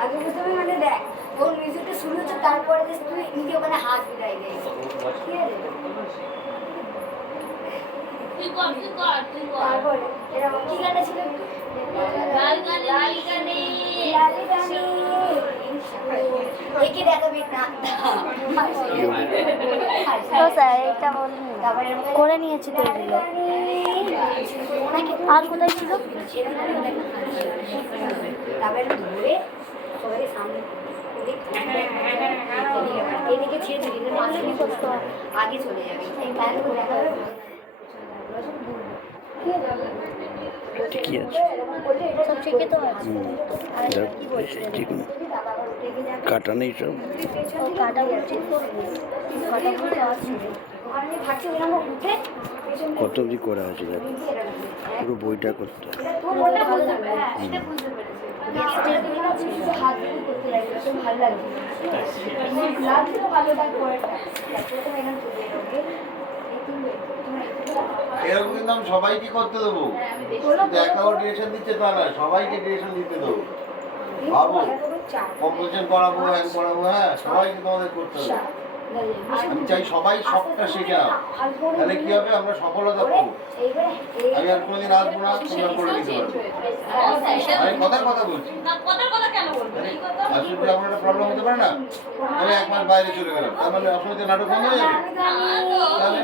আগে বুঝতে হবে মানে দেখ ওর মিউজিকটা শুরু হচ্ছে তারপরে তুই নিজে ওখানে হাত মিলাই দে ঠিক আছে তারপরে এরকম কি গানটা ছিল একটু লাল গানে একে দেখাবি না স্যার এটা করে নিয়েছি তো এগুলো আর কোথায় ছিল তারপরে ধরে সবাই সামনে এদিকে ছেড়ে দিবি আগে চলে যাবে এই প্ল্যান করে দেখা হবে ঠিকই আছে সব ঠিকই তো আছে কাটা নেই সব ও কাটা উচিত কাটা উচিত আছে কত অবধি করা আছে দেখো পুরো বইটা করতে এরকম কিন্তু আমি সবাইকে করতে দেবো একাও ডিরেকশন দিচ্ছে তা না সবাইকে ডিরেকশন দিতে দেবো ভাবো কম্পোজিশন করাবো হ্যাং করাবো হ্যাঁ সবাইকে তোমাদের করতে হবে আমি চাই সবাই সবটা শিখে নাও তাহলে কি হবে আমরা সফলতা পাবো আমি আর কোনোদিন আসবো না তোমরা করে দিতে পারবো আমি কথার কথা বলছি আসলে আমার একটা প্রবলেম হতে পারে না আমি এক মাস বাইরে চলে গেলাম তার মানে অসময়তে নাটক বন্ধ হয়ে যাবে তাহলে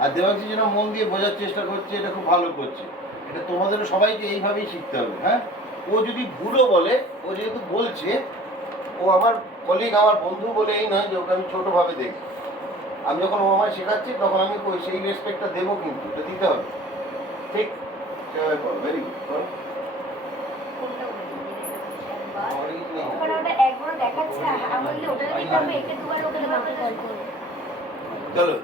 আর দেবাংশী যেন মন দিয়ে বোঝার চেষ্টা করছে এটা খুব ভালো করছে এটা তোমাদের সবাইকে এইভাবেই শিখতে হবে হ্যাঁ ও যদি ভুলও বলে ও যেহেতু বলছে ও আমার কলিগ আমার বন্ধু বলে এই নয় যে ওকে আমি ছোটোভাবে দেখি আমি যখন ও আমায় শেখাচ্ছি তখন আমি সেই রেসপেক্টটা দেবো কিন্তু এটা দিতে হবে ঠিক সেভাবে করো ভেরি গুড করো চলো